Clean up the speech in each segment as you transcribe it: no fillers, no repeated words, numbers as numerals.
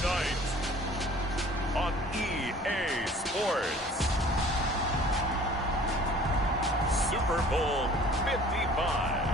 Tonight on EA Sports, Super Bowl 55.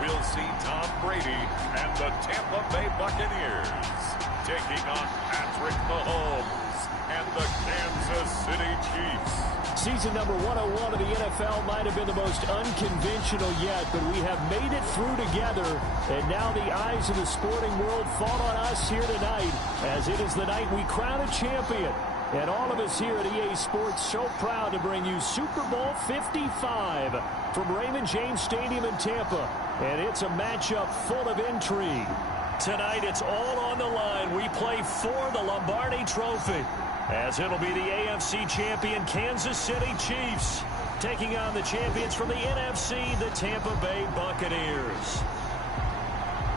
We'll see Tom Brady and the Tampa Bay Buccaneers taking on Patrick Mahomes and the Kansas City Chiefs. Season number 101 of the NFL might have been the most unconventional yet, but we have made it through together, and now the eyes of the sporting world fall on us here tonight, as it is the night we crown a champion. And all of us here at EA Sports so proud to bring you Super Bowl 55 from Raymond James Stadium in Tampa. And it's a matchup full of intrigue. Tonight, it's all on the line. We play for the Lombardi Trophy, as it'll be the AFC champion Kansas City Chiefs taking on the champions from the NFC, the Tampa Bay Buccaneers.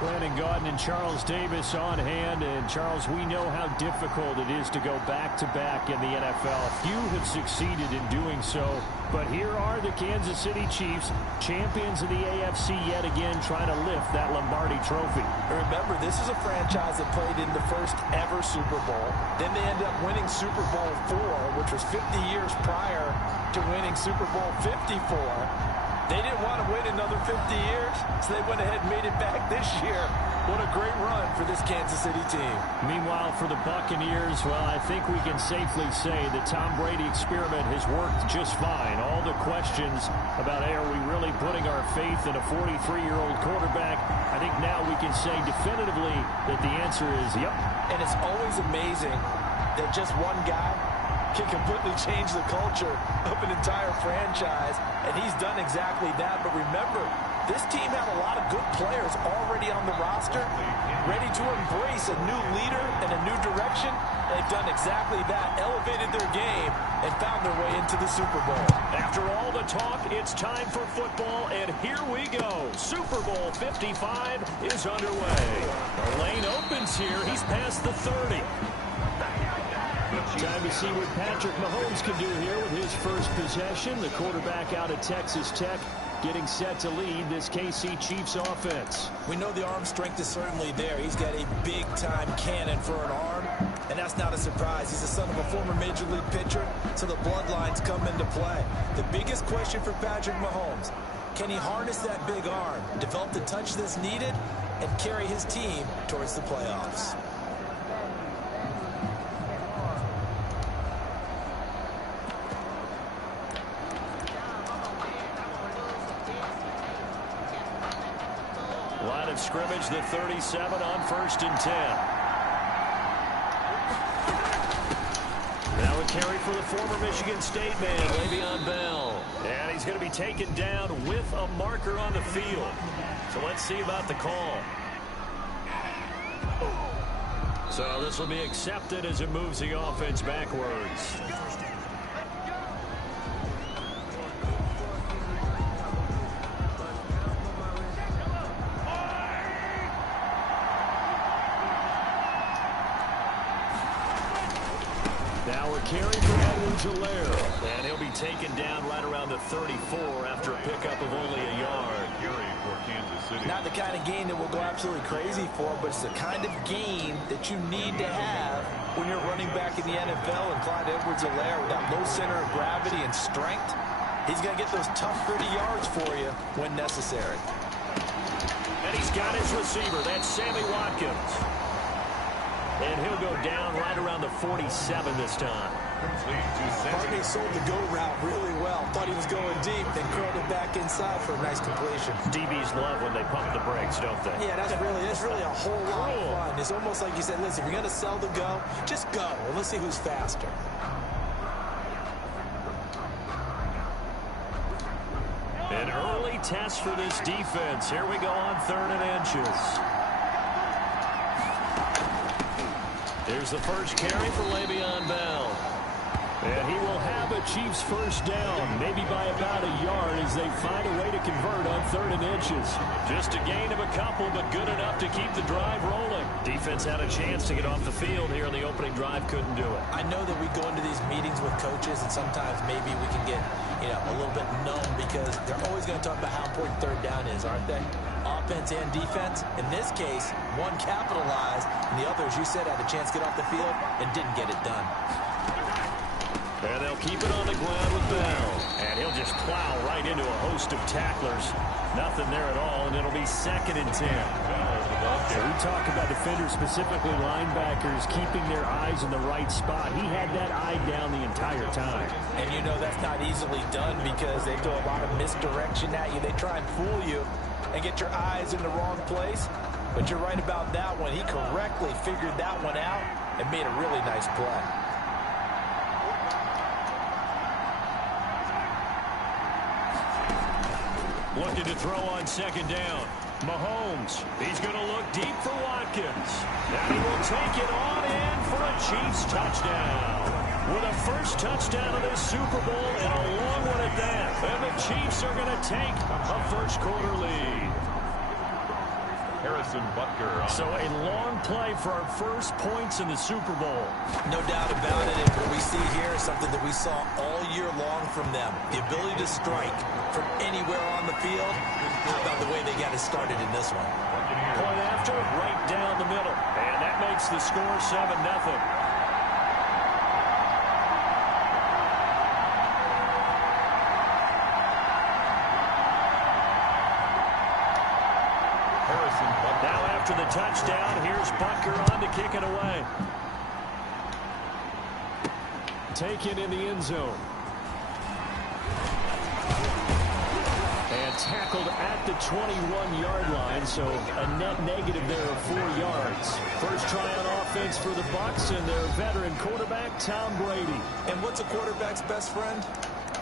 Brandon Gaudin and Charles Davis on hand. And, Charles, we know how difficult it is to go back-to-back in the NFL. Few have succeeded in doing so. But here are the Kansas City Chiefs, champions of the AFC yet again, trying to lift that Lombardi Trophy. Remember, this is a franchise that played in the first ever Super Bowl. Then they ended up winning Super Bowl IV, which was 50 years prior to winning Super Bowl 54. They didn't want to wait another 50 years, so they went ahead and made it back this year. What a great run for this Kansas City team. Meanwhile, for the Buccaneers, well, I think we can safely say the Tom Brady experiment has worked just fine. All the questions about, hey, are we really putting our faith in a 43-year-old quarterback? I think now we can say definitively that the answer is yep. And it's always amazing that just one guy can completely change the culture of an entire franchise, and he's done exactly that. But remember, this team had a lot of good players already on the roster, ready to embrace a new leader and a new direction. They've done exactly that, elevated their game, and found their way into the Super Bowl. After all the talk, it's time for football, and here we go. Super Bowl 55 is underway. The lane opens here. He's past the 30. Time to see what Patrick Mahomes can do here with his first possession. The quarterback out of Texas Tech getting set to lead this KC Chiefs offense. We know the arm strength is certainly there. He's got a big-time cannon for an arm, and that's not a surprise. He's the son of a former Major League pitcher, so the bloodlines come into play. The biggest question for Patrick Mahomes, can he harness that big arm, develop the touch that's needed, and carry his team towards the playoffs? Line of scrimmage, the 37 on 1st and 10. Now a carry for the former Michigan State man, Le'Veon Bell. And he's going to be taken down with a marker on the field. So let's see about the call. So this will be accepted as it moves the offense backwards. Now a carry for Edwards-Helaire, and he'll be taken down right around the 34 after a pickup of only a yard. Not the kind of game that we'll go absolutely crazy for, but it's the kind of game that you need to have when you're running back in the NFL. And Clyde Edwards-Helaire, with that low center of gravity and strength, he's going to get those tough, gritty yards for you when necessary. And he's got his receiver. That's Sammy Watkins. And he'll go down right around the 47 this time. Hartnett sold the go route really well. Thought he was going deep, then curled it back inside for a nice completion. DBs love when they pump the brakes, don't they? Yeah, that's really a whole lot of fun. It's almost like you said, listen, if you're going to sell the go, just go. And let's see who's faster. An early test for this defense. Here we go on 3rd and inches. Here's the first carry for Le'Veon Bell. And he will have a the Chiefs first down, maybe by about a yard as they find a way to convert on 3rd and inches. Just a gain of a couple, but good enough to keep the drive rolling. Defense had a chance to get off the field here in the opening drive, couldn't do it. I know that we go into these meetings with coaches, and sometimes maybe we can get, a little bit numb because they're always going to talk about how important 3rd down is, aren't they? Offense and defense. In this case, one capitalized, and the other, as you said, had a chance to get off the field and didn't get it done. And they'll keep it on the ground with Bell. And he'll just plow right into a host of tacklers. Nothing there at all, and it'll be 2nd and 10. So we talk about defenders, specifically linebackers, keeping their eyes in the right spot. He had that eye down the entire time. And that's not easily done because they throw a lot of misdirection at you. They try and fool you and get your eyes in the wrong place. But you're right about that one. He correctly figured that one out and made a really nice play. Looking to throw on 2nd down. Mahomes, he's going to look deep for Watkins. And he will take it on in for a Chiefs touchdown. With a first touchdown of this Super Bowl and a long one at that. And the Chiefs are going to take a first-quarter lead. Harrison Butker. So a long play for our first points in the Super Bowl. No doubt about it. And what we see here is something that we saw all year long from them. The ability to strike from anywhere on the field. How about the way they got it started in this one? Point after, right down the middle. And that makes the score 7-0. Now after the touchdown, here's Butker on to kick it away. Taken in the end zone. And tackled at the 21-yard line, so a net negative there of 4 yards. First try on offense for the Bucs and their veteran quarterback, Tom Brady. And what's a quarterback's best friend?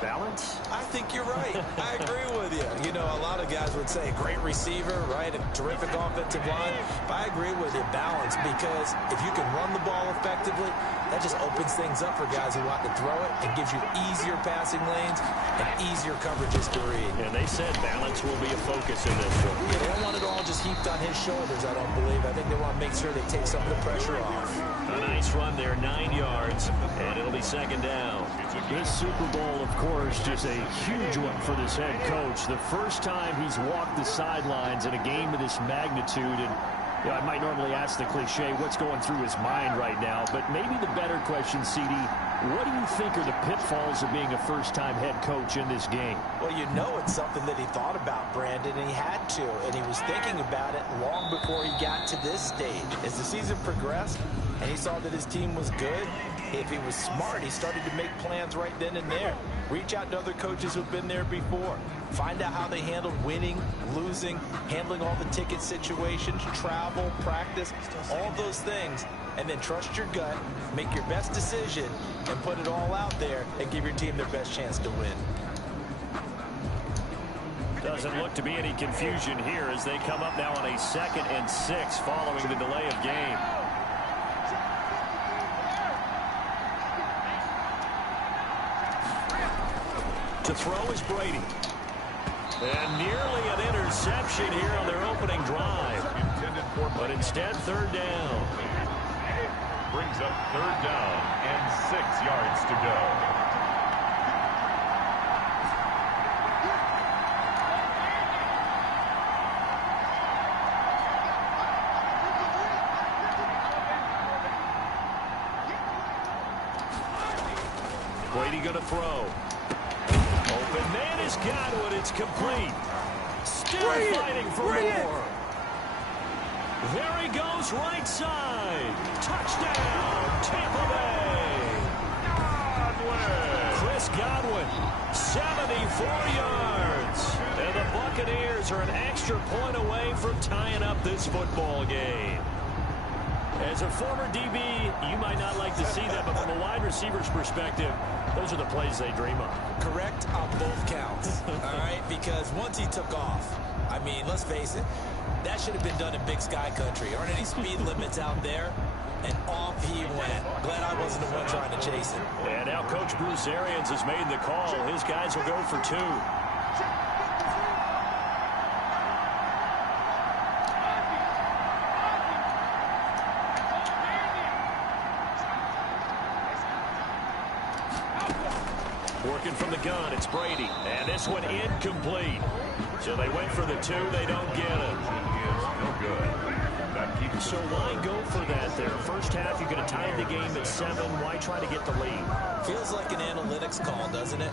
Balance? I think you're right. I agree with you. A lot of guys would say great receiver, right? A terrific offensive line. But I agree with you, balance, because if you can run the ball effectively, that just opens things up for guys who want to throw it. It gives you easier passing lanes and easier coverages to read. And they said balance will be a focus in this one. Yeah, they don't want it all just heaped on his shoulders, I don't believe. I think they want to make sure they take some of the pressure off. A nice run there, 9 yards, and it'll be 2nd down. This Super Bowl, of course, just a huge one for this head coach. The first time he's walked the sidelines in a game of this magnitude. And I might normally ask the cliche, what's going through his mind right now? But maybe the better question, CD, what do you think are the pitfalls of being a first-time head coach in this game? Well, it's something that he thought about, Brandon, and he had to. And he was thinking about it long before he got to this stage. As the season progressed and he saw that his team was good, if he was smart, he started to make plans right then and there. Reach out to other coaches who've been there before. Find out how they handled winning, losing, handling all the ticket situations, travel, practice, all those things. And then trust your gut, make your best decision, and put it all out there and give your team their best chance to win. Doesn't look to be any confusion here as they come up now on a 2nd and 6 following the delay of game. To throw is Brady. And nearly an interception here on their opening drive. But instead, 3rd down. Brings up 3rd down and 6 yards to go. Brady going to throw. Open man is Godwin. It's complete. Still fighting for more. There he goes, right side. Touchdown, Tampa Bay. Godwin. Chris Godwin, 74 yards. And the Buccaneers are an extra point away from tying up this football game. As a former DB, you might not like to see that, but from a wide receiver's perspective, those are the plays they dream of. Correct on both counts, all right? Because once he took off, let's face it, that should have been done in Big Sky Country. Aren't any speed limits out there? and off he went. Glad I wasn't the one trying to chase him. And now Coach Bruce Arians has made the call. His guys will go for 2. Working from the gun, it's Brady. And this one incomplete. So they went for the 2. They don't get it. No good. So why go for that there? First half, you could have tied the game at 7. Why try to get the lead? Feels like an analytics call, doesn't it?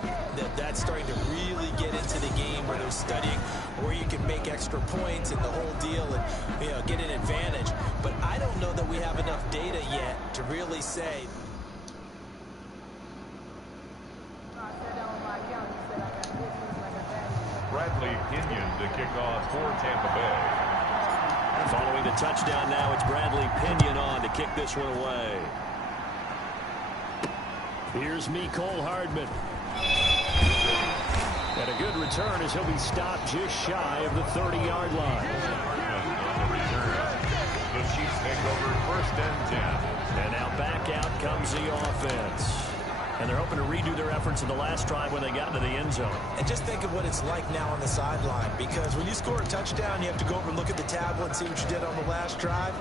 That's starting to really get into the game where they're studying where you can make extra points and the whole deal and get an advantage. But I don't know that we have enough data yet to really say. Bradley Pinion to kick off for Tampa Bay. Following the touchdown now, it's Bradley Pinion on to kick this one away. Here's Mecole Hardman. And a good return as he'll be stopped just shy of the 30-yard line. On the return, the Chiefs take over 1st and 10. And now back out comes the offense. And they're hoping to redo their efforts in the last drive when they got into the end zone. And just think of what it's like now on the sideline, because when you score a touchdown, you have to go over and look at the tablet and see what you did on the last drive.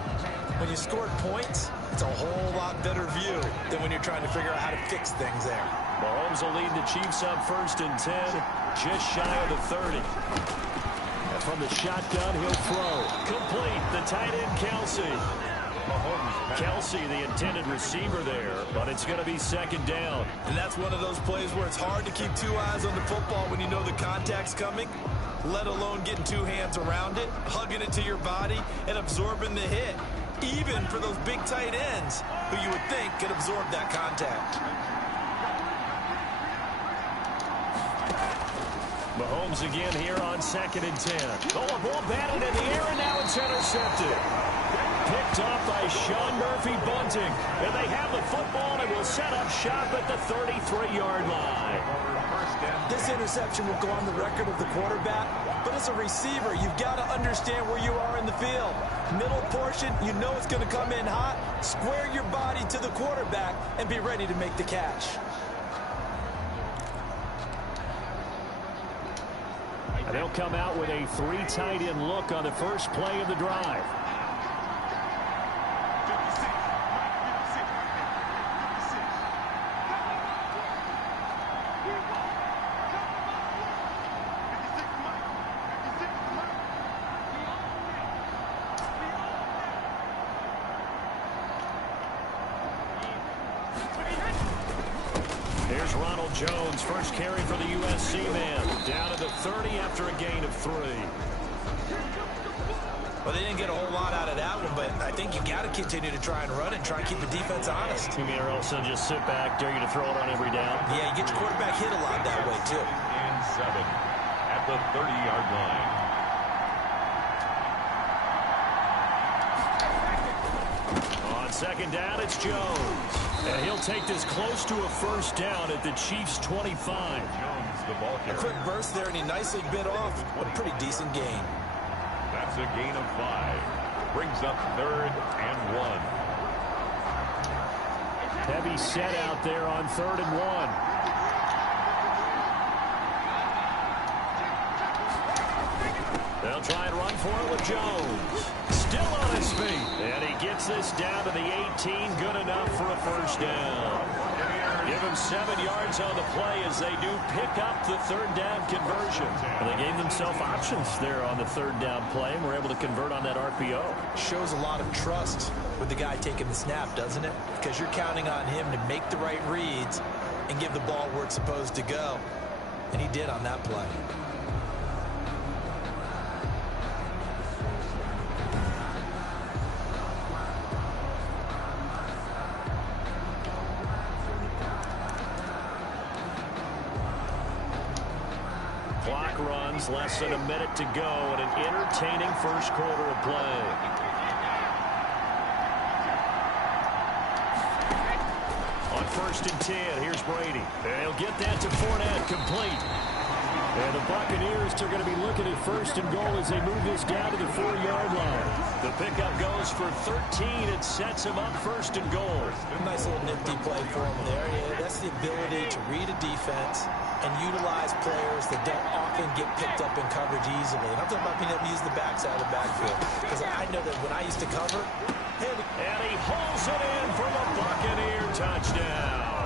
When you scored points, it's a whole lot better view than when you're trying to figure out how to fix things there. Mahomes will lead the Chiefs up 1st and 10, just shy of the 30. And from the shotgun, he'll throw. Complete, the tight end, Kelsey. Kelsey, the intended receiver there, but it's going to be 2nd down. And that's one of those plays where it's hard to keep 2 eyes on the football when you know the contact's coming, let alone getting 2 hands around it, hugging it to your body, and absorbing the hit, even for those big tight ends who you would think could absorb that contact. Mahomes again here on 2nd and 10. Oh, a ball batted in the air, and now it's intercepted. Picked off by Sean Murphy-Bunting. And they have the football and will set up shop at the 33-yard line. This interception will go on the record of the quarterback, but as a receiver, you've got to understand where you are in the field. Middle portion, you know it's going to come in hot. Square your body to the quarterback and be ready to make the catch. And they'll come out with a 3 tight end look on the first play of the drive. Here's Ronald Jones, first carry for the USC man. Down to the 30 after a gain of 3. Well, they didn't get a whole lot out of that one, but I think you got to continue to try and run and try and keep the defense honest. You mean or else they'll just sit back, dare you to throw it on every down? Yeah, you get your quarterback hit a lot that way, too. And 7 at the 30-yard line. On 2nd down, it's Jones. And he'll take this close to a 1st down at the Chiefs' 25. Jones, the ball A carrier. quick burst there, and he nicely bit off. A pretty decent gain. That's a gain of 5. Brings up 3rd and 1. Heavy set out there on 3rd and 1. They'll try and run for it with Jones. Still on his feet. And he gets this down to the 18. Good enough for a 1st down. Give him 7 yards on the play as they do pick up the 3rd down conversion. And they gave themselves options there on the 3rd down play and were able to convert on that RPO. Shows a lot of trust with the guy taking the snap, doesn't it? Because you're counting on him to make the right reads and give the ball where it's supposed to go. And he did on that play. Clock runs, less than a minute to go, and an entertaining first quarter of play. On 1st and 10, here's Brady. And he'll get that to Fournette, complete. And the Buccaneers are going to be looking at first and goal as they move this down to the 4-yard line. The pickup goes for 13. It sets him up first and goal. Nice little nifty play for him there. Yeah, that's the ability to read a defense and utilize players that don't often get picked up in coverage easily. And I'm talking about being able to use the backside of the backfield. Because I know that when I used to cover, and he holds it in for the Buccaneer touchdown.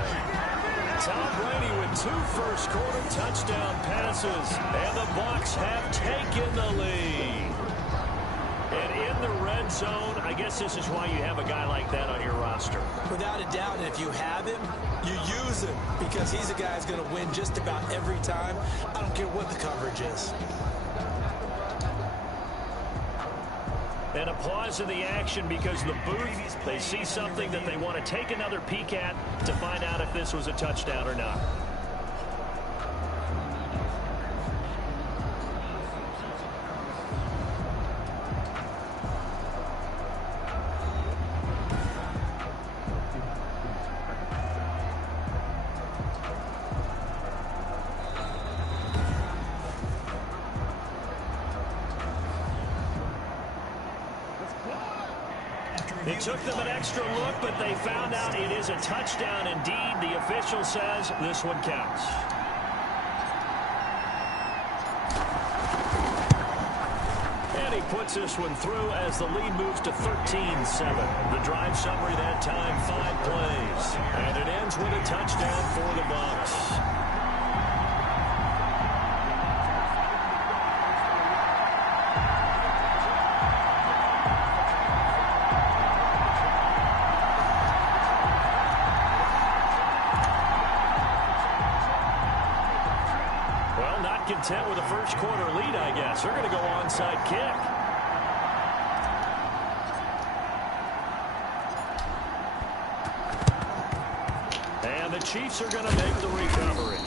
Tom Brady with 2 first-quarter touchdown passes, and the Bucs have taken the lead. And in the red zone, I guess this is why you have a guy like that on your roster. Without a doubt, and if you have him, you use him because he's a guy who's going to win just about every time. I don't care what the coverage is. And a pause in the action because the booth, they see something that they want to take another peek at to find out if this was a touchdown or not. It took them an extra look, but they found out it is a touchdown indeed. The official says this one counts. And he puts this one through as the lead moves to 13-7. The drive summary that time, 5 plays. And it ends with a touchdown for the Bucs. Content with a first quarter lead, I guess. They're going to go onside kick. And the Chiefs are going to make the recovery.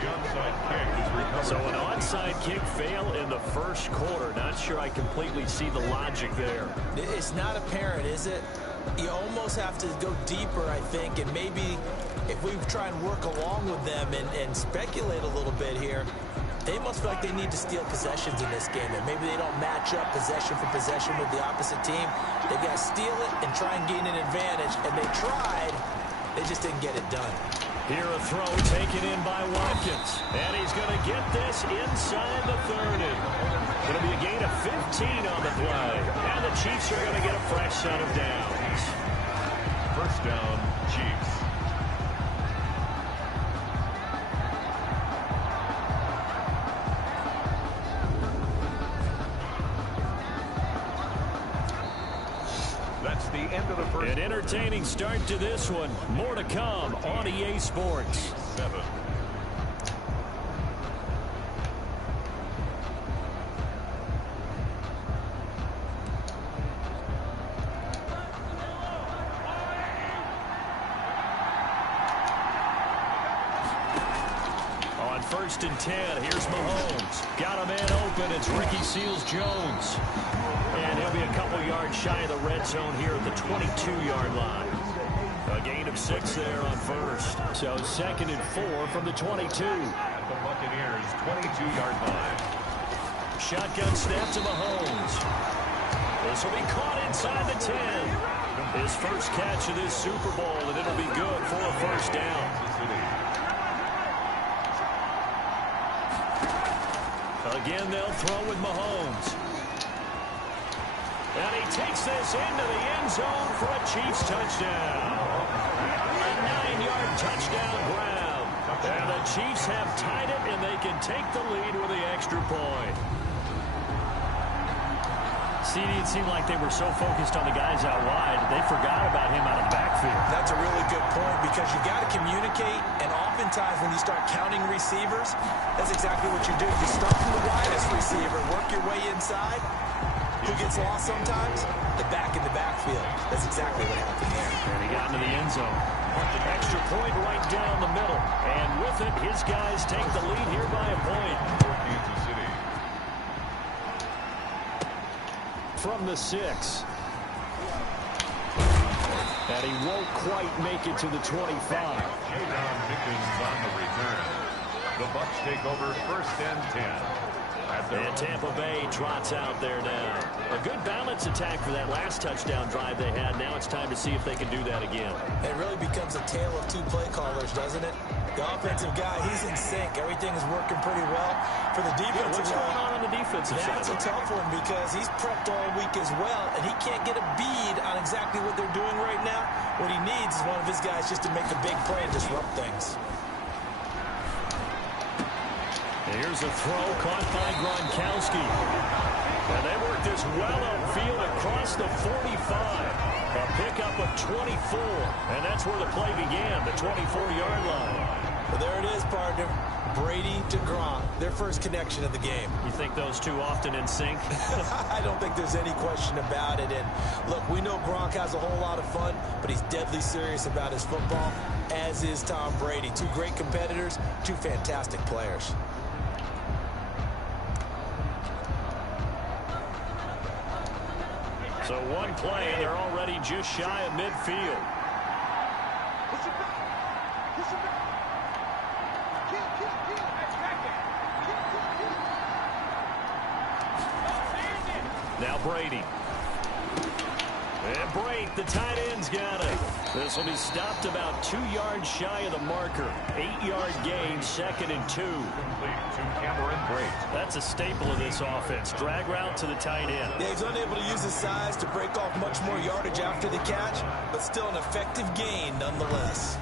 The onside kick is recovered. So an onside kick fail in the first quarter. Not sure I completely see the logic there. It's not apparent, is it? You almost have to go deeper, I think, and maybe if we try and work along with them and speculate a little bit here, they must feel like they need to steal possessions in this game, and maybe they don't match up possession for possession with the opposite team. They got to steal it and try and gain an advantage, and they tried. They just didn't get it done. Here a throw taken in by Watkins, and he's going to get this inside the 30. Going to be a gain of 15 on the play, and the Chiefs are going to get a fresh set of downs. First down, Chiefs. That's the end of the first. An entertaining start to this one. More to come on EA Sports. 7. On 1st and 10, here's Mahomes. Got a man open. It's Ricky Seals-Jones. And he'll be a couple yards shy of the red zone here at the 22-yard line. A gain of 6 there on first. So 2nd and 4 from the 22. At the Buccaneers' 22-yard line. Shotgun snap to Mahomes. This will be caught inside the 10. His first catch of this Super Bowl, and it'll be good for a first down. Again, they'll throw with Mahomes. And he takes this into the end zone for a Chiefs touchdown. A 9-yard touchdown grab. And the Chiefs have tied it, and they can take the lead with the extra point. CD, it seemed like they were so focused on the guys out wide, they forgot about him out of the backfield. That's a really good point because you got to communicate, and oftentimes when you start counting receivers, that's exactly what you do. You start from the widest receiver, work your way inside. Who gets lost sometimes? The back in the backfield. That's exactly what happened there. And he got into the end zone. An extra point right down the middle. And with it, his guys take the lead here by a point. Kansas City. From the 6. And he won't quite make it to the 25. J-Don Pickens on the return. The Bucs take over 1st and 10. And Tampa Bay trots out there now. A good balance attack for that last touchdown drive they had. Now it's time to see if they can do that again. It really becomes a tale of two play callers, doesn't it? The offensive guy, he's in sync. Everything is working pretty well. For the defensive what's going on the defensive side? That's a tough one because he's prepped all week as well, and he can't get a bead on exactly what they're doing right now. What he needs is one of his guys just to make a big play and disrupt things. Here's a throw caught by Gronkowski. And they work this well upfield across the 45. A pickup of 24. And that's where the play began, the 24-yard line. Well, there it is, partner. Brady to Gronk, their first connection of the game. You think those two often in sync? I don't think there's any question about it. And look, we know Gronk has a whole lot of fun, but he's deadly serious about his football, as is Tom Brady. Two great competitors, two fantastic players. So one play, and they're already just shy of midfield. Now Brady. And break, the tight end's got it. This will be stopped about 2 yards shy of the marker. 8-yard gain, 2nd and 2. That's a staple of this offense. Drag route to the tight end. Yeah, he's unable to use his size to break off much more yardage after the catch, but still an effective gain nonetheless.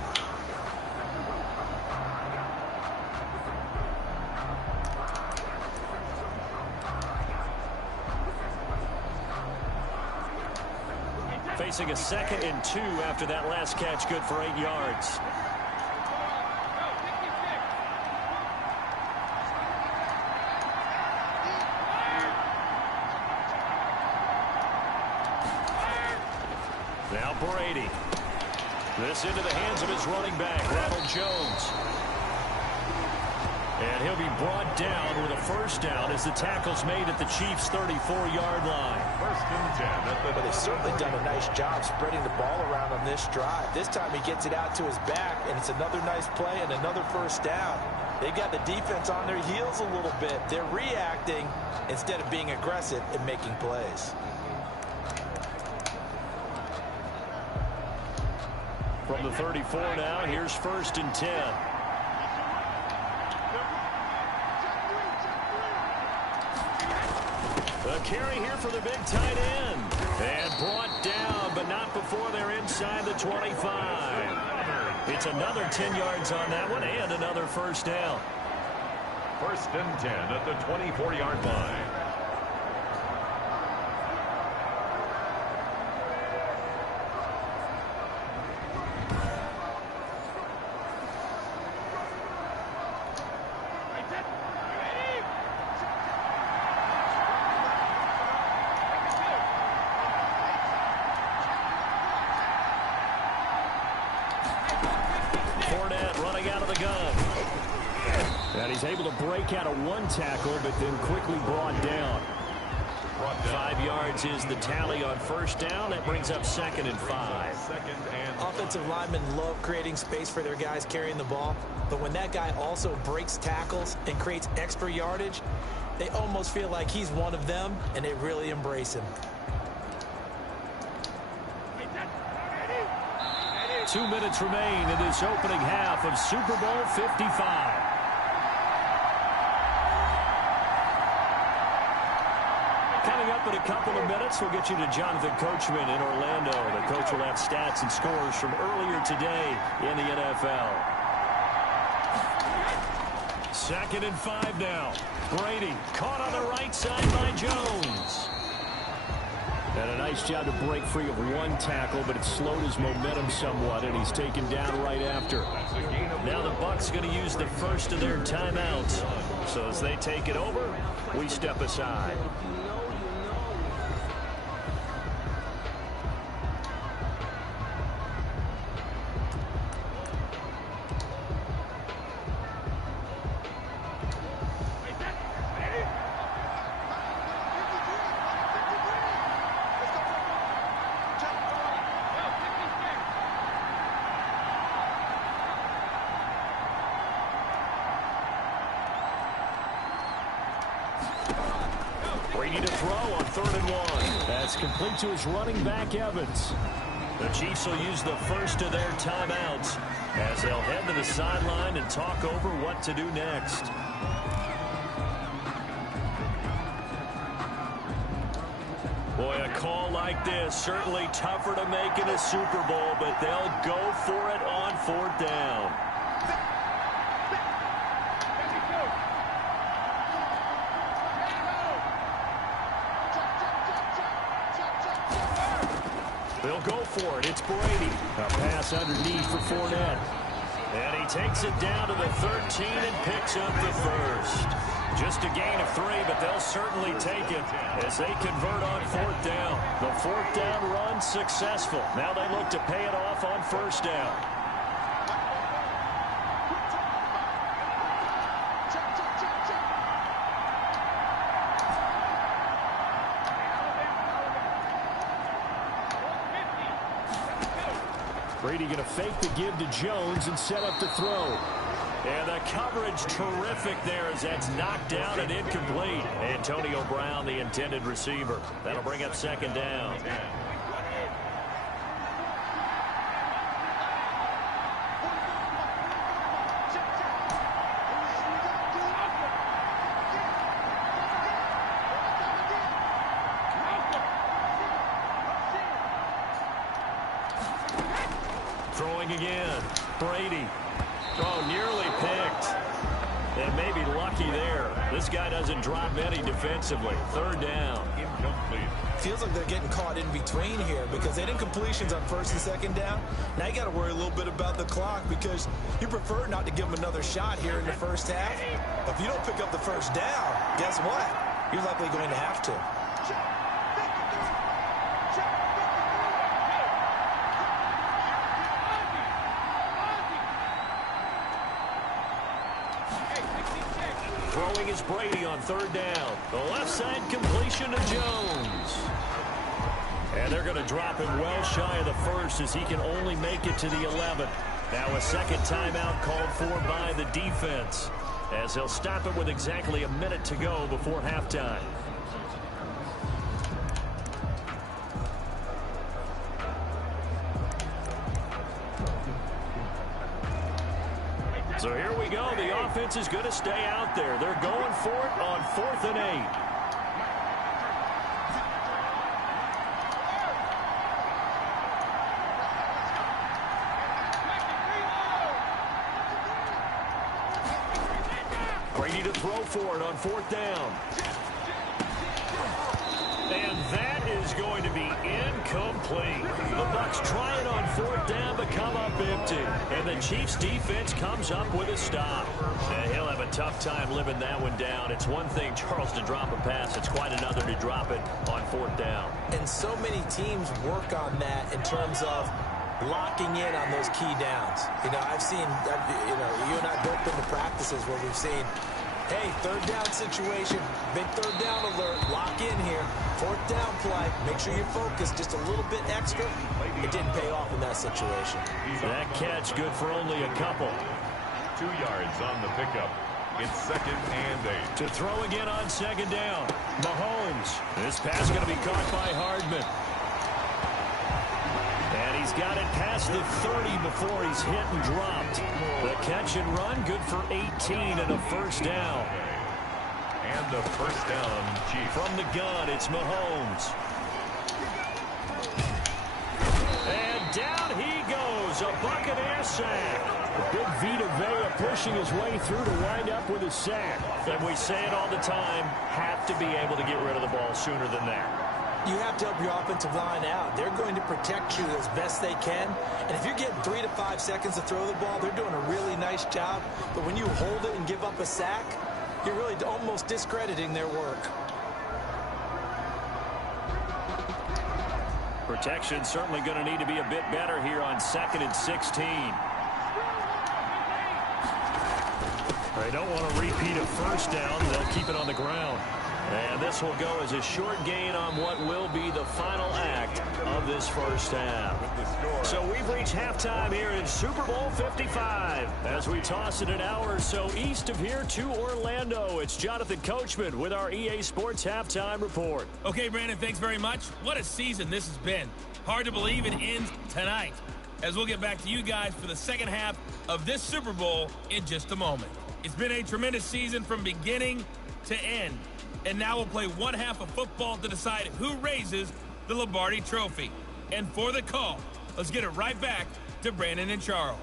Facing a 2nd and 2 after that last catch, good for 8 yards. Now Brady. This into the hands of his running back, Ronald Jones. And he'll be brought down with a first down as the tackle's made at the Chiefs' 34-yard line. 1st and 10. But they've certainly done a nice job spreading the ball around on this drive. This time he gets it out to his back, and it's another nice play and another first down. They've got the defense on their heels a little bit. They're reacting instead of being aggressive and making plays. From the 34 now, here's 1st and 10. A carry here for the big tight end. And brought down, but not before they're inside the 25. It's another 10 yards on that one and another first down. 1st and 10 at the 24-yard line. And he's able to break out of one tackle, but then quickly brought down. 5 yards is the tally on first down. That brings up 2nd and 5. Offensive linemen love creating space for their guys carrying the ball, but when that guy also breaks tackles and creates extra yardage, they almost feel like he's one of them, and they really embrace him. 2 minutes remain in this opening half of Super Bowl 55. Coming up in a couple of minutes, we'll get you to Jonathan Coachman in Orlando. The coach will have stats and scores from earlier today in the NFL. 2nd and 5 now. Brady caught on the right side by Jones. And a nice job to break free of one tackle, but it slowed his momentum somewhat, and he's taken down right after. Now the Bucs going to use the first of their timeouts. So as they take it over, we step aside. Brady to throw on 3rd and 1. That's complete to his running back, Evans. The Chiefs will use the first of their timeouts as they'll head to the sideline and talk over what to do next. Boy, a call like this, certainly tougher to make in a Super Bowl, but they'll go for it on 4th down. They'll go for it. It's Brady. A pass underneath for Fournette. And he takes it down to the 13 and picks up the first. Just a gain of 3, but they'll certainly take it as they convert on 4th down. The 4th down run successful. Now they look to pay it off on 1st down. Brady going to fake the give to Jones and set up the throw. And the coverage terrific there as that's knocked down and incomplete. Antonio Brown, the intended receiver. That'll bring up 2nd down. Throwing again. Brady. Oh, nearly picked. And maybe lucky there. This guy doesn't drop any defensively. 3rd down. Incomplete. Feels like they're getting caught in between here because they had incompletions on 1st and 2nd down. Now you got to worry a little bit about the clock because you prefer not to give them another shot here in the 1st half. But if you don't pick up the 1st down, guess what? You're likely going to have to. Throwing is Brady on 3rd down. The left side completion to Jones. And they're going to drop him well shy of the 1st as he can only make it to the 11th. Now a 2nd timeout called for by the defense as they'll stop it with exactly a minute to go before halftime. So here we go. The offense is going to stay out there. They're going for it on 4th and 8. Brady to throw for it on 4th down. And that is going to be incomplete. The Bucs try it on 4th down but come up empty. And the Chiefs defense comes up with a stop. And he'll have a tough time living that one down. It's one thing, Charles, to drop a pass. It's quite another to drop it on 4th down. And so many teams work on that in terms of locking in on those key downs. You know, I've seen, you and I both been to practices where we've seen, hey, 3rd down situation, big 3rd down alert, lock in here. 4th down play, make sure you're focused just a little bit extra. It didn't pay off in that situation. That catch good for only a couple. 2 yards on the pickup. It's 2nd and 8. To throw again on 2nd down. Mahomes. This pass going to be caught by Hardman. And he's got it past the 30 before he's hit and dropped. The catch and run good for 18 and a 1st down. And the 1st down, Chiefs. From the gun, it's Mahomes. And down he goes. A Buccaneer sack. The big Vita Vea pushing his way through to wind up with a sack. And we say it all the time, have to be able to get rid of the ball sooner than that. You have to help your offensive line out. They're going to protect you as best they can. And if you're getting 3 to 5 seconds to throw the ball, they're doing a really nice job. But when you hold it and give up a sack, you're really almost discrediting their work. Protection certainly going to need to be a bit better here on 2nd and 16. They don't want to repeat a 1st down. They'll keep it on the ground. And this will go as a short gain on what will be the final act of this first half. So we've reached halftime here in Super Bowl 55. As we toss it an hour or so east of here to Orlando, it's Jonathan Coachman with our EA Sports Halftime Report. Okay, Brandon, thanks very much. What a season this has been. Hard to believe it ends tonight, as we'll get back to you guys for the second half of this Super Bowl in just a moment. It's been a tremendous season from beginning to end. And now we'll play one half of football to decide who raises the Lombardi Trophy. And for the call, let's get it right back to Brandon and Charles.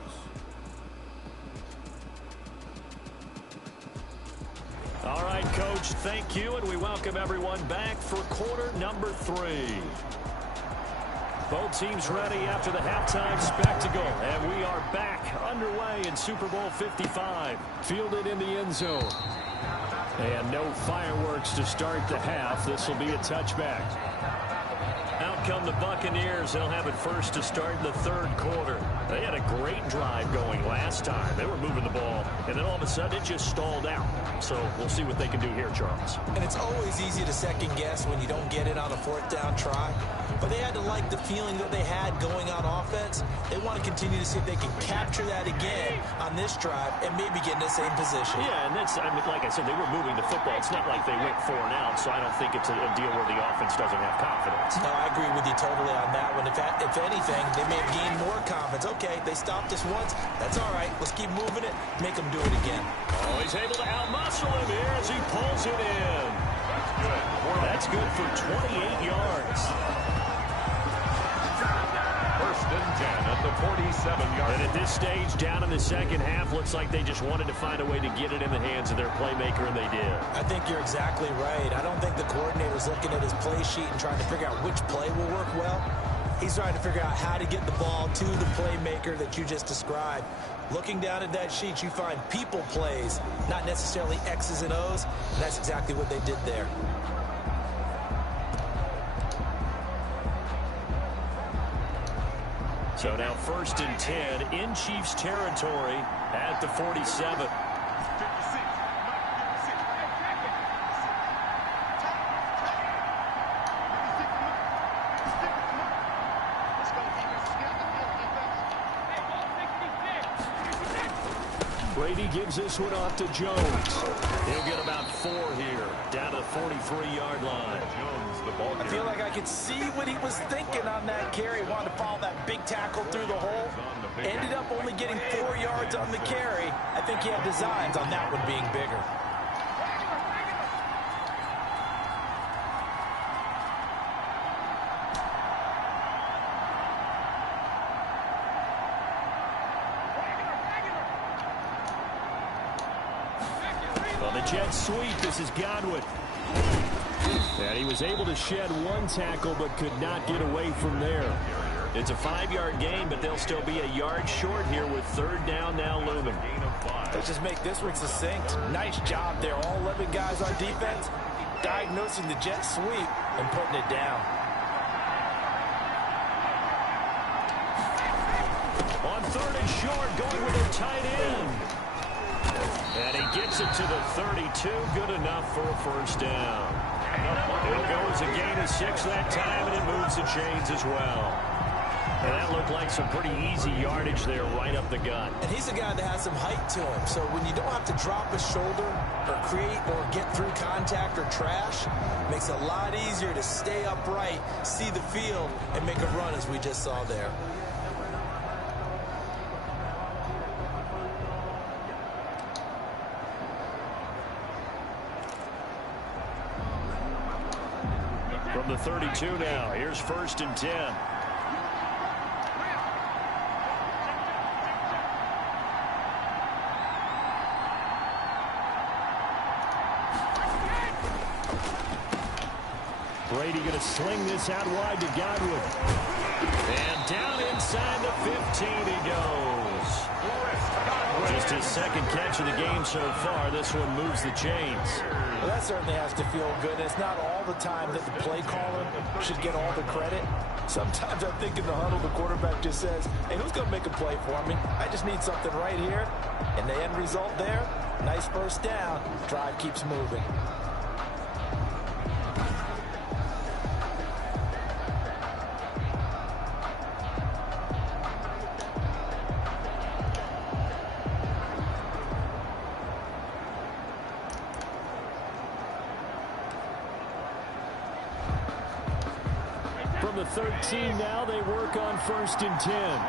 All right, Coach, thank you, and we welcome everyone back for quarter number 3. Both teams ready after the halftime spectacle, and we are back underway in Super Bowl 55. Fielded in the end zone. And no fireworks to start the half. This will be a touchback. Out come the Buccaneers. They'll have it first to start the third quarter. They had a great drive going last time. They were moving the ball, and then all of a sudden it just stalled out. So we'll see what they can do here, Charles. And it's always easy to second guess when you don't get it on a fourth down try. But they had to like the feeling that they had going on offense. They want to continue to see if they can capture that again on this drive and maybe get in the same position. Yeah, and that's, I mean, like I said, they were moving the football. It's not like they went 4 and out, so I don't think it's a deal where the offense doesn't have confidence. No, I agree with you totally on that one. If anything, they may have gained more confidence. Okay, they stopped us once. That's all right. Let's keep moving it. Make them do it again. Oh, he's able to outmuscle him here as he pulls it in. That's good for 28 yards. First and 10 at the 47-yard. And at this stage, down in the second half, looks like they just wanted to find a way to get it in the hands of their playmaker, and they did. I think you're exactly right. I don't think the coordinator's looking at his play sheet and trying to figure out which play will work well. He's trying to figure out how to get the ball to the playmaker that you just described. Looking down at that sheet, you find people plays, not necessarily X's and O's, and that's exactly what they did there. So now first and 10 in Chiefs territory at the 47. Brady gives this one off to Jones. He'll get about 4 here, down to the 43-yard line. I feel like I could see what he was thinking on that carry. Wanted to follow that big tackle through the hole. Ended up only getting 4 yards on the carry. I think he had designs on that one being bigger. On the jet sweep, this is Godwin. And he was able to shed 1 tackle but could not get away from there. It's a 5-yard gain, but they'll still be a yard short here with third down now looming. Let's just make this one succinct. Nice job there. All 11 guys on defense diagnosing the jet sweep and putting it down. On third and short, going with their tight end. And he gets it to the 32. Good enough for a first down. It'll go as a gain of 6 that time, and it moves the chains as well. And that looked like some pretty easy yardage there right up the gut. And he's a guy that has some height to him. So when you don't have to drop a shoulder or create or get through contact or trash, it makes it a lot easier to stay upright, see the field, and make a run as we just saw there. From the 32 now, here's first and 10. Brady going to sling this out wide to Godwin. And down inside the 15 he goes. Just his second catch of the game so far. This one moves the chains. Well, that certainly has to feel good. It's not all the time that the play caller should get all the credit. Sometimes I think in the huddle, the quarterback just says, hey, who's going to make a play for me? I just need something right here. And the end result there, nice first down. Drive keeps moving. 13 now. They work on 1st and 10.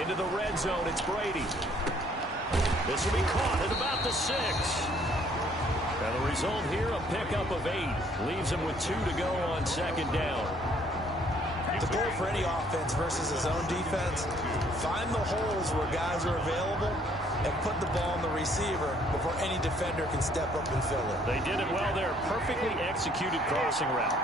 Into the red zone, it's Brady. This will be caught at about the 6. And the result here, a pickup of 8. Leaves him with 2 to go on 2nd down. The goal for any offense versus his own defense, find the holes where guys are available and put the ball on the receiver before any defender can step up and fill it. They did it well there. Perfectly executed crossing route.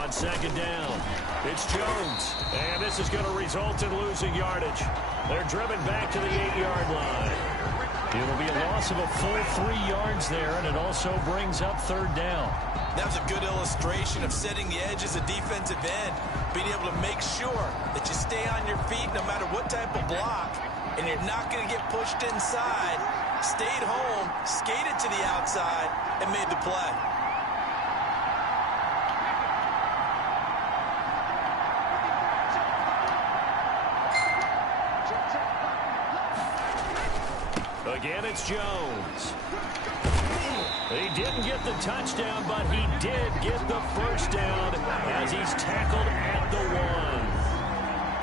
On 2nd down, it's Jones. And this is going to result in losing yardage. They're driven back to the 8-yard line. It'll be a loss of a full 3 yards there, and it also brings up 3rd down. That was a good illustration of setting the edge as a defensive end, being able to make sure that you stay on your feet no matter what type of block, and you're not going to get pushed inside. Stayed home, skated to the outside, and made the play. Again, it's Jones. He didn't get the touchdown, but he did get the 1st down as he's tackled at the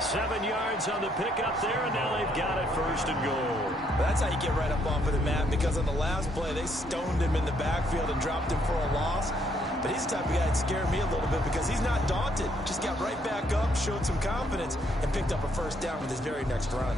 1. 7 yards on the pickup there, and now they've got it 1st and goal. That's how you get right up off of the mat, because on the last play, they stoned him in the backfield and dropped him for a loss. But he's the type of guy that scared me a little bit because he's not daunted. Just got right back up, showed some confidence, and picked up a 1st down with his very next run.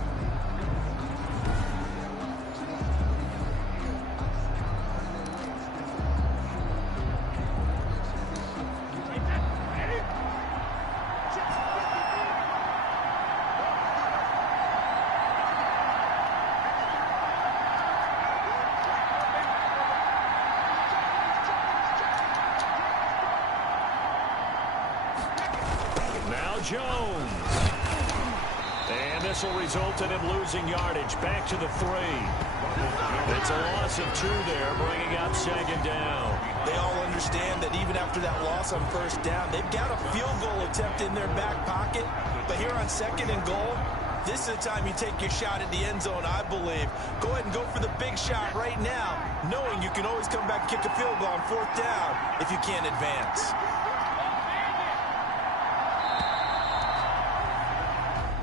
Jones. And this will result in him losing yardage. Back to the 3. It's a loss of 2 there, bringing up 2nd down. They all understand that even after that loss on 1st down, they've got a field goal attempt in their back pocket. But here on 2nd and goal, this is the time you take your shot at the end zone, I believe. Go ahead and go for the big shot right now, knowing you can always come back and kick a field goal on 4th down if you can't advance.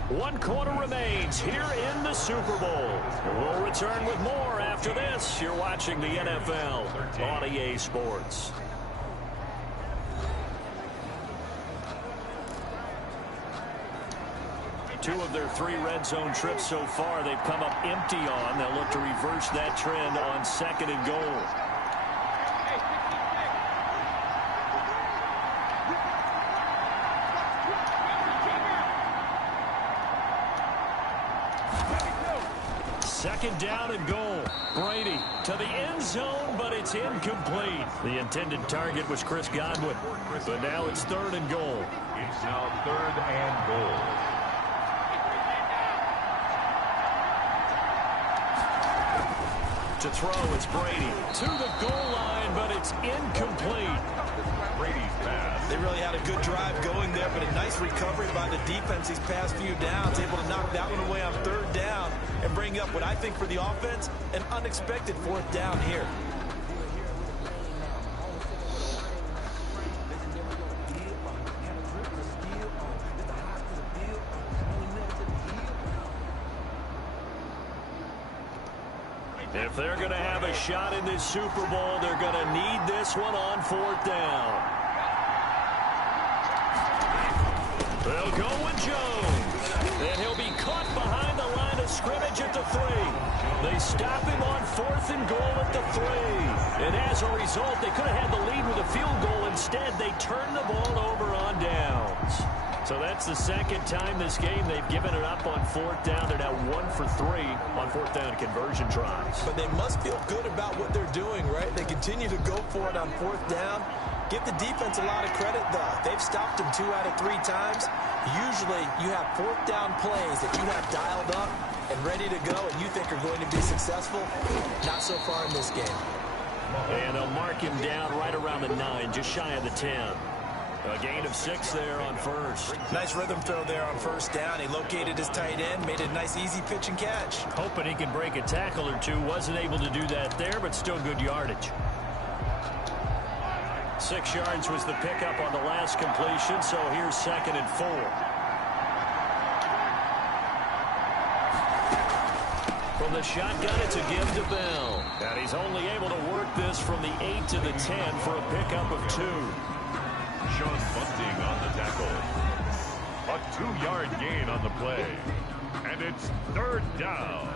1 quarter remains here in the Super Bowl. We'll return with more after this. You're watching the NFL on EA Sports. Two of their 3 red zone trips so far, they've come up empty on. They'll look to reverse that trend on 2nd and goal. Second down and goal. Brady to the end zone, but it's incomplete. The intended target was Chris Godwin, but now it's 3rd and goal. It's now 3rd and goal. To throw, it's Brady to the goal line, but it's incomplete. Brady's pass. They really had a good drive going there, but a nice recovery by the defense these past few downs, able to knock that one away on 3rd down and bring up what I think for the offense, an unexpected 4th down here. If they're going to have a shot in this Super Bowl, they're going to need this one on 4th down. They'll go with Jones. And he'll be caught behind the line of scrimmage at the 3. They stop him on 4th and goal at the 3. And as a result, they could have had the lead with a field goal. Instead, they turn the ball over on downs. So that's the 2nd time this game they've given it up on 4th down. They're now 1 for 3 on 4th down conversion tries. But they must feel good about what they're doing, right? They continue to go for it on 4th down. Give the defense a lot of credit, though. They've stopped him 2 out of 3 times. Usually you have fourth down plays that you have dialed up and ready to go and you think are going to be successful. Not so far in this game. And they'll mark him down right around the 9, just shy of the 10. A gain of 6 there on first. Nice rhythm throw there on first down. He located his tight end, made a nice easy pitch and catch. Hoping he can break a tackle or two. Wasn't able to do that there, but still good yardage. 6 yards was the pickup on the last completion, so here's 2nd and 4. From the shotgun, it's a give to Bell. And he's only able to work this from the 8 to the 10 for a pickup of 2. Sean Bunting on the tackle. A 2-yard gain on the play. And it's 3rd down.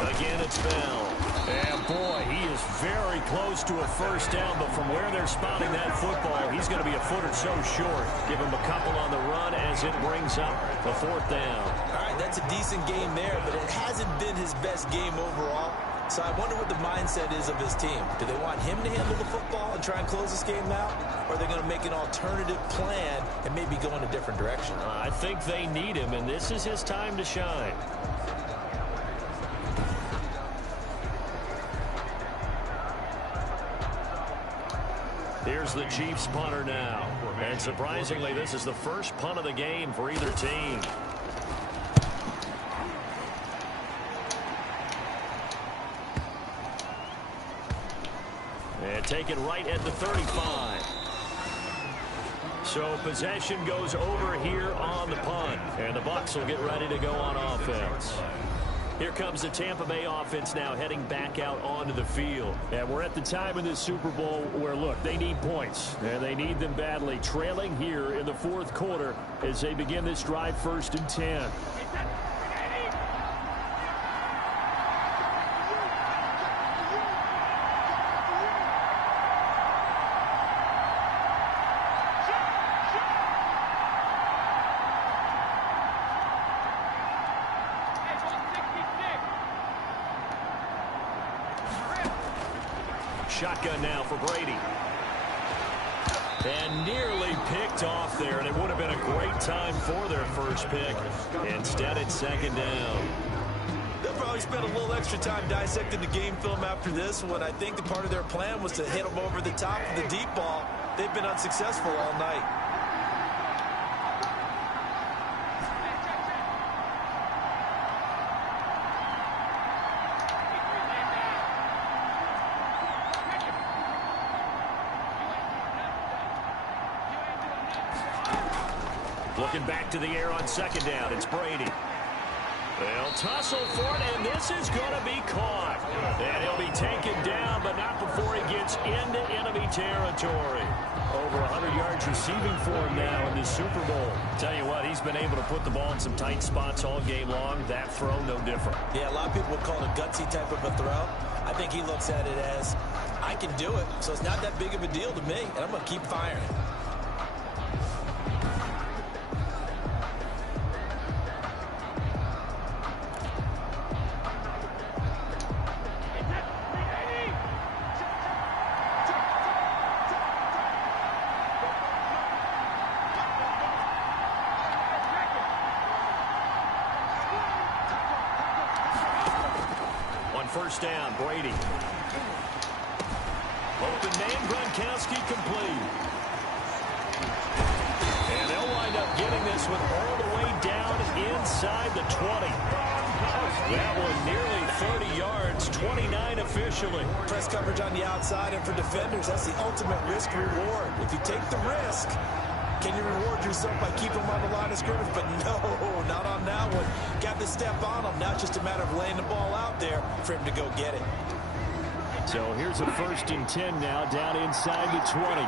Again, it's Bell. And boy, he is very close to a first down, but from where they're spotting that football, he's going to be a foot or so short. Give him a couple on the run as it brings up the 4th down. All right, that's a decent game there, but it hasn't been his best game overall. So I wonder what the mindset is of his team. Do they want him to handle the football and try and close this game out? Or are they going to make an alternative plan and maybe go in a different direction? I think they need him, and this is his time to shine. Here's the Chiefs punter now. And surprisingly, this is the first punt of the game for either team. And taken right at the 35. So possession goes over here on the punt. And the Bucs will get ready to go on offense. Here comes the Tampa Bay offense now heading back out onto the field. And we're at the time in this Super Bowl where, look, they need points. And they need them badly. Trailing here in the 4th quarter as they begin this drive 1st and 10. Shotgun now for Brady. And nearly picked off there, and it would have been a great time for their first pick. Instead, it's 2nd down. They'll probably spend a little extra time dissecting the game film after this one. I think the part of their plan was to hit them over the top of the deep ball. They've been unsuccessful all night. Looking back to the air on 2nd down, it's Brady. They'll tussle for it, and this is going to be caught. And he'll be taken down, but not before he gets into enemy territory. Over 100 yards receiving for him now in this Super Bowl. Tell you what, he's been able to put the ball in some tight spots all game long. That throw, no different. Yeah, a lot of people would call it a gutsy type of a throw. I think he looks at it as, I can do it, so it's not that big of a deal to me, and I'm going to keep firing. First down, Brady. Open man, Gronkowski complete. And they'll wind up getting this one all the way down inside the 20. That one nearly 30 yards, 29 officially. Press coverage on the outside, and for defenders, that's the ultimate risk reward. If you take the risk, can you reward yourself by keeping them on the line of scrimmage? But no, not on that one. Got to step on them. Now it's just a matter of laying the ball out there for him to go get it. So here's a 1st and 10 now down inside the 20.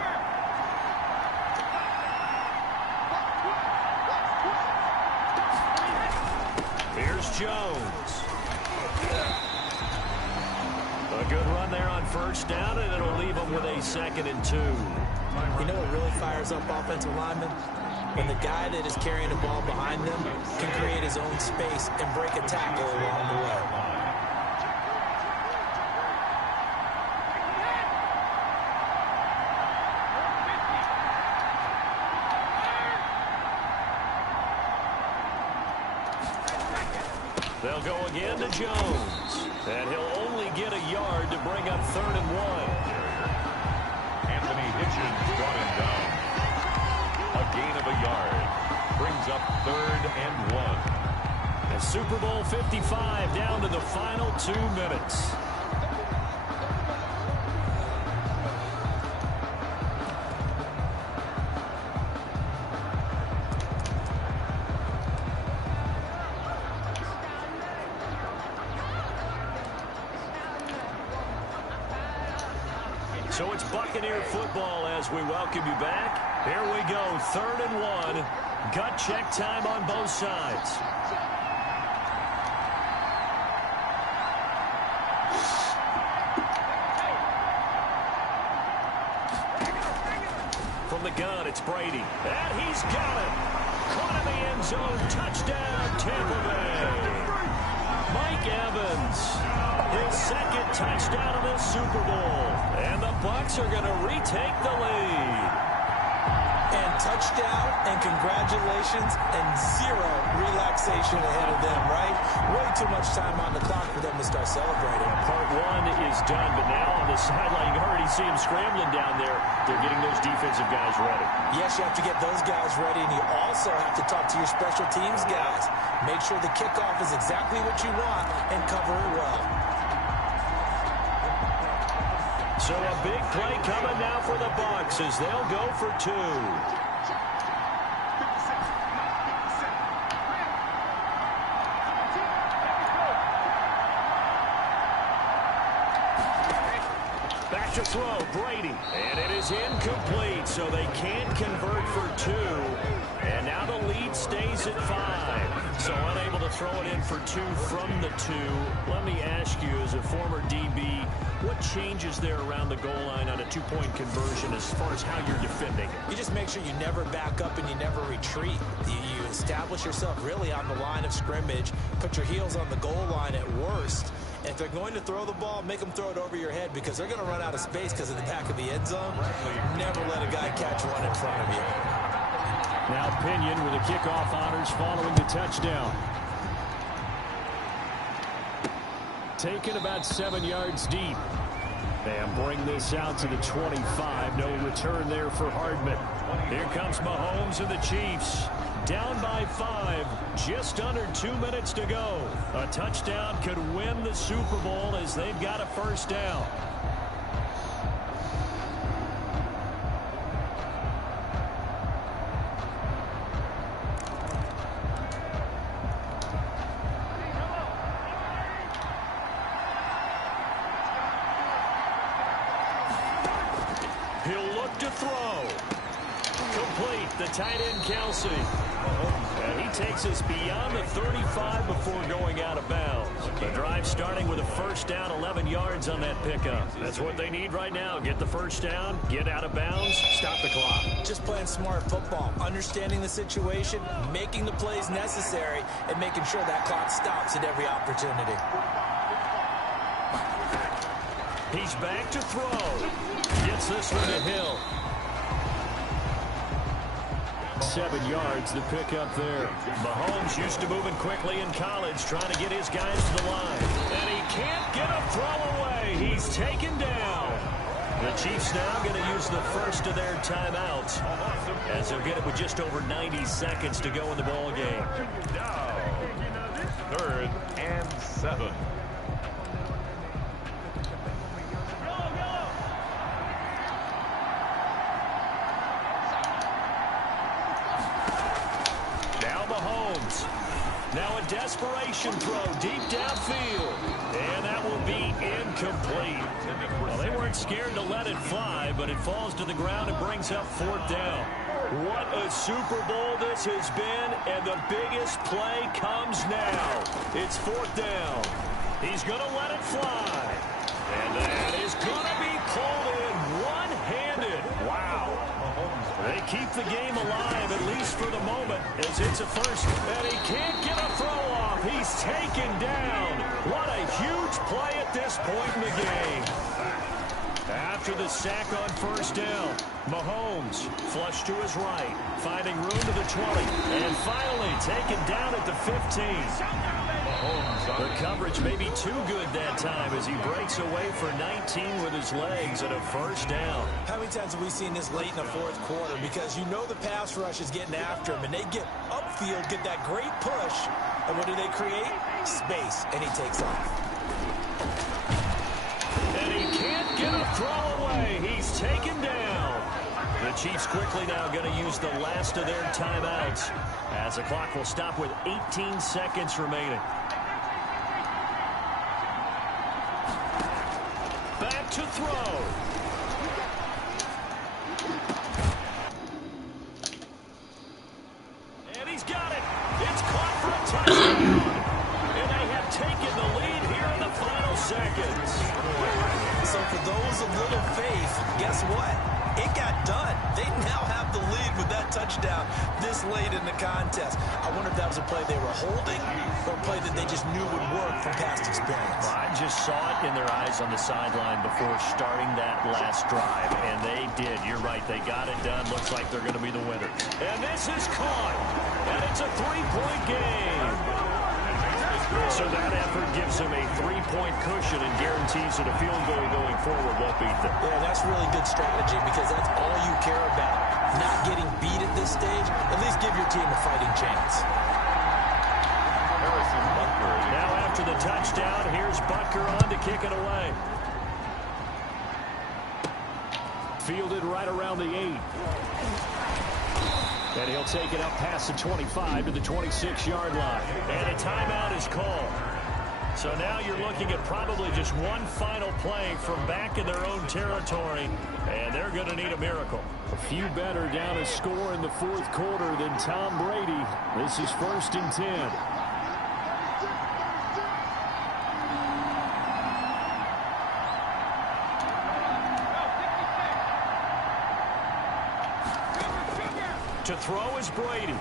Here's Jones. A good run there on 1st down, and it'll leave them with a 2nd and 2. You know what really fires up offensive linemen? When the guy that is carrying the ball behind them can create his own space and break a tackle along the way. They'll go again to Jones. And he'll only get a yard to bring up 3rd and 1. Anthony Hitchens brought him down. A gain of a yard. Brings up 3rd and 1. And Super Bowl 55 down to the final 2 minutes. So it's Buccaneer football as we welcome you back. Here we go, 3rd and 1. Gut check time on both sides. From the gun, it's Brady. And he's got it. Caught in the end zone. Touchdown, Tampa Bay. Mike Evans. His 2nd touchdown of this Super Bowl. And the Bucs are going to retake the lead. And touchdown and congratulations and 0 relaxation ahead of them, right? Way too much time on the clock for them to start celebrating. Part 1 is done, but now on the sideline, you already see him scrambling down there. They're getting those defensive guys ready. Yes, you have to get those guys ready, and you also have to talk to your special teams guys. Make sure the kickoff is exactly what you want and cover it well. So a big play coming now for the Bucs as they'll go for 2. Back to throw, Brady. And it is incomplete, so they can't convert for 2. And now the lead stays at 5. So unable to throw it in for 2 from the 2. Let me ask you, as a former DB, what changes there around the goal line on a 2-point conversion as far as how you're defending it? You just make sure you never back up and you never retreat. You establish yourself really on the line of scrimmage, put your heels on the goal line at worst. And if they're going to throw the ball, make them throw it over your head because they're going to run out of space because of the back of the end zone. Never let a guy catch one in front of you. Now Pinion with the kickoff honors following the touchdown. Taken about 7 yards deep. And bring this out to the 25. No return there for Hardman. Here comes Mahomes and the Chiefs. Down by 5. Just under 2 minutes to go. A touchdown could win the Super Bowl as they've got a first down. He'll look to throw. Complete. The tight end, Kelsey. And he takes us beyond the 35 before going out of bounds. The drive starting with a first down, 11 yards on that pickup. That's what they need right now. Get the first down, get out of bounds, stop the clock. Just playing smart football, understanding the situation, making the plays necessary, and making sure that clock stops at every opportunity. He's back to throw. Gets this one to Hill. 7 yards to pick up there. Mahomes used to moving quickly in college, trying to get his guys to the line. And he can't get a throw away. He's taken down. The Chiefs now going to use the first of their timeouts as they'll get it with just over 90 seconds to go in the ball game. Now, 3rd and 7. Now a desperation throw deep downfield. And that will be incomplete. Well, they weren't scared to let it fly, but it falls to the ground and brings up 4th down. What a Super Bowl this has been, and the biggest play comes now. It's 4th down. He's going to let it fly. And that is going to be pulled in one-handed. Wow. keep the game alive, at least for the moment, as it's a first. And he can't get a throw off. He's taken down. What a huge play at this point in the game. After the sack on first down, Mahomes flushed to his right, finding room to the 20, and finally taken down at the 15. The coverage may be too good that time as he breaks away for 19 with his legs and a first down. How many times have we seen this late in the fourth quarter? Because you know the pass rush is getting after him, and they get upfield, get that great push, and what do they create? Space, and he takes off. And he can't get a throw away. He's taken down. The Chiefs quickly now going to use the last of their timeouts as the clock will stop with 18 seconds remaining. Back to throw. And he's got it. It's caught for a touchdown. And they have taken the lead here in the final seconds. So for those of little faith, guess what? It got done. They now have the lead with that touchdown this late in the contest. I wonder if that was a play they were holding or a play that they just knew would work from past experience. Well, I just saw it in their eyes on the sideline before starting that last drive, and they did. You're right. They got it done. Looks like they're going to be the winners. And this is caught, and it's a three-point game. So that effort gives them a three-point cushion and guarantees that a field goal going forward won't beat them. Yeah, that's really good strategy because that's all you care about. Not getting beat at this stage. At least give your team a fighting chance. Now after the touchdown, here's Butker on to kick it away. Fielded right around the 8. And he'll take it up past the 25 to the 26-yard line. And a timeout is called. So now you're looking at probably just one final play from back in their own territory, and they're going to need a miracle. A few better down a score in the fourth quarter than Tom Brady. This is 1st and 10. To throw is Brady.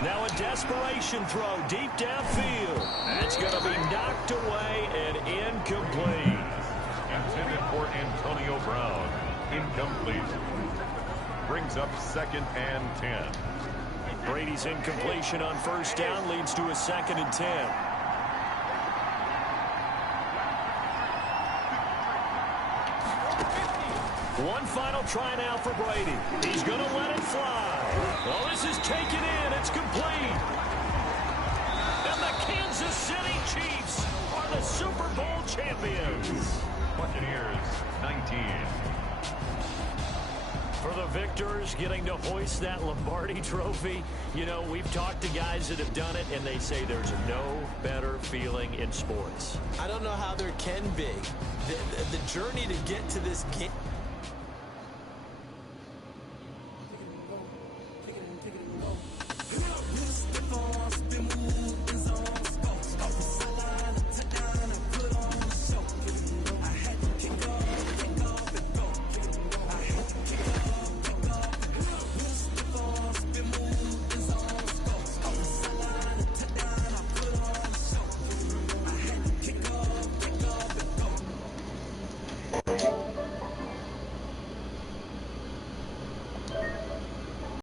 Now a desperation throw deep downfield. That's going to be knocked away and incomplete. Intended for Antonio Brown. Incomplete. Brings up 2nd and 10. Brady's incompletion on first down leads to a 2nd and 10. One final try now for Brady. He's going to let it fly. Well, this is taken in. It's complete. And the Kansas City Chiefs are the Super Bowl champions. Buccaneers, 19. For the victors, getting to hoist that Lombardi trophy, you know, we've talked to guys that have done it, and they say there's no better feeling in sports. I don't know how there can be. The journey to get to this game